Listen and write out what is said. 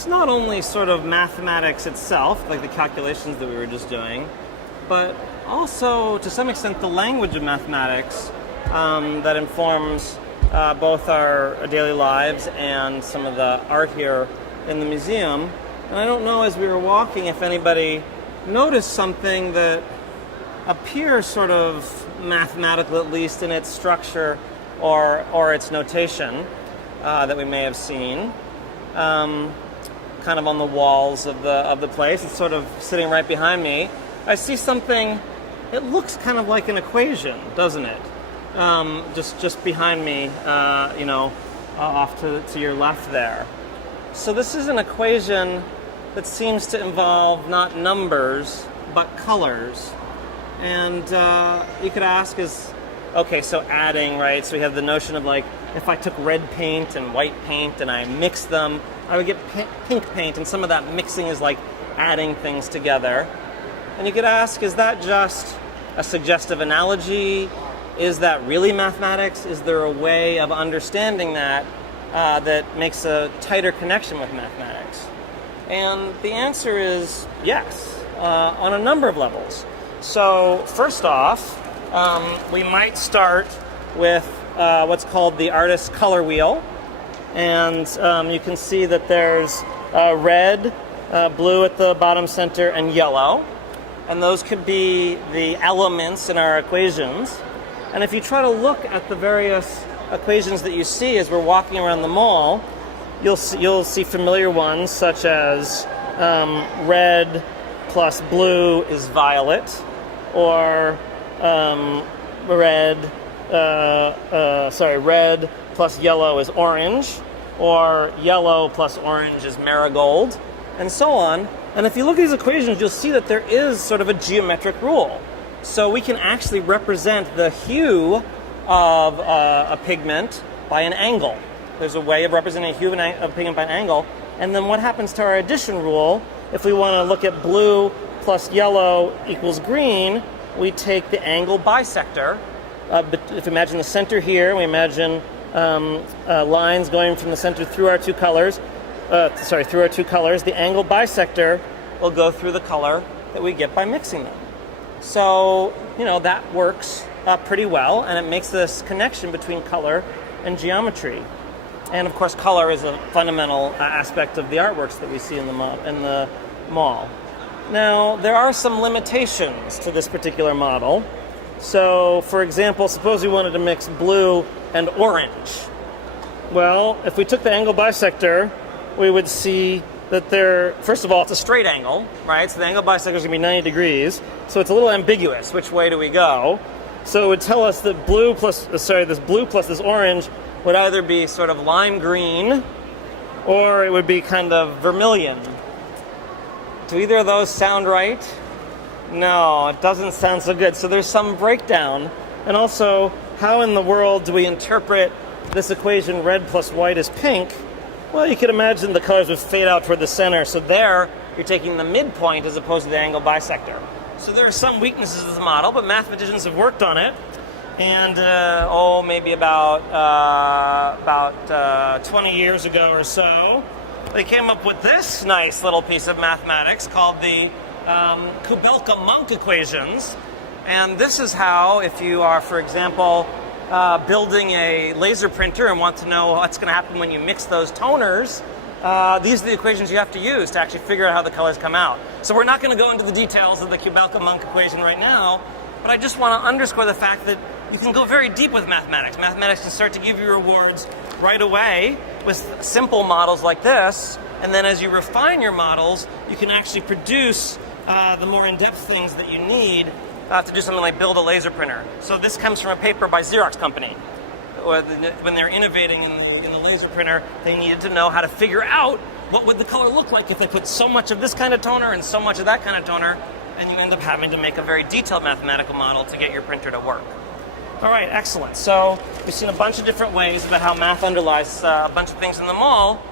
it's not only sort of mathematics itself, like the calculations that we were just doing, but also, to some extent, the language of mathematics that informs both our daily lives and some of the art here in the museum. And I don't know, as we were walking, if anybody noticed something that appears sort of mathematical, at least in its structure or its notation, that we may have seen, kind of on the walls of the place. It's sort of sitting right behind me. I see something. It looks kind of like an equation, doesn't it? Just behind me, off to your left there. So this is an equation that seems to involve not numbers but colors. And you could ask okay, so adding, right? So we have the notion of, like, if I took red paint and white paint and I mixed them, I would get pink paint, and some of that mixing is like adding things together. And you could ask, is that just a suggestive analogy? Is that really mathematics? Is there a way of understanding that that makes a tighter connection with mathematics? And the answer is yes, on a number of levels. So first off, we might start with what's called the artist's color wheel. And you can see that there's red, blue at the bottom center, and yellow. And those could be the elements in our equations. And if you try to look at the various equations that you see as we're walking around the mall, you'll see familiar ones such as red plus blue is violet, or red plus yellow is orange, or yellow plus orange is marigold, and so on. And if you look at these equations, you'll see that there is sort of a geometric rule. So we can actually represent the hue of a pigment by an angle. There's a way of representing a hue of a pigment by an angle. And then what happens to our addition rule? If we want to look at blue plus yellow equals green, we take the angle bisector. If we imagine the center here, we imagine lines going from the center through our two colors. The angle bisector will go through the color that we get by mixing them. So, that works pretty well, and it makes this connection between color and geometry. And of course, color is a fundamental aspect of the artworks that we see in the mall. Now, there are some limitations to this particular model. So, for example, suppose we wanted to mix blue and orange. Well, if we took the angle bisector, we would see that first of all, it's a straight angle, right? So the angle bisector is going to be 90 degrees. So it's a little ambiguous. Which way do we go? So it would tell us that this blue plus this orange would either be sort of lime green, or it would be kind of vermilion. Do either of those sound right? No, it doesn't sound so good. So there's some breakdown. And also, how in the world do we interpret this equation, red plus white is pink? Well, you could imagine the colors would fade out toward the center. So there, you're taking the midpoint as opposed to the angle bisector. So there are some weaknesses of the model, but mathematicians have worked on it. And, maybe about 20 years ago or so, they came up with this nice little piece of mathematics called the Kubelka-Munk equations. And this is how, if you are, for example, building a laser printer and want to know what's going to happen when you mix those toners, these are the equations you have to use to actually figure out how the colors come out. So we're not going to go into the details of the Kubelka-Munk equation right now, but I just want to underscore the fact that you can go very deep with mathematics. Mathematics can start to give you rewards right away with simple models like this, and then as you refine your models, you can actually produce the more in-depth things that you need to do something like build a laser printer. So this comes from a paper by Xerox company. When they're innovating in the laser printer, they needed to know how to figure out what would the color look like if they put so much of this kind of toner and so much of that kind of toner, and you end up having to make a very detailed mathematical model to get your printer to work. All right, excellent. So we've seen a bunch of different ways about how math underlies a bunch of things in the mall.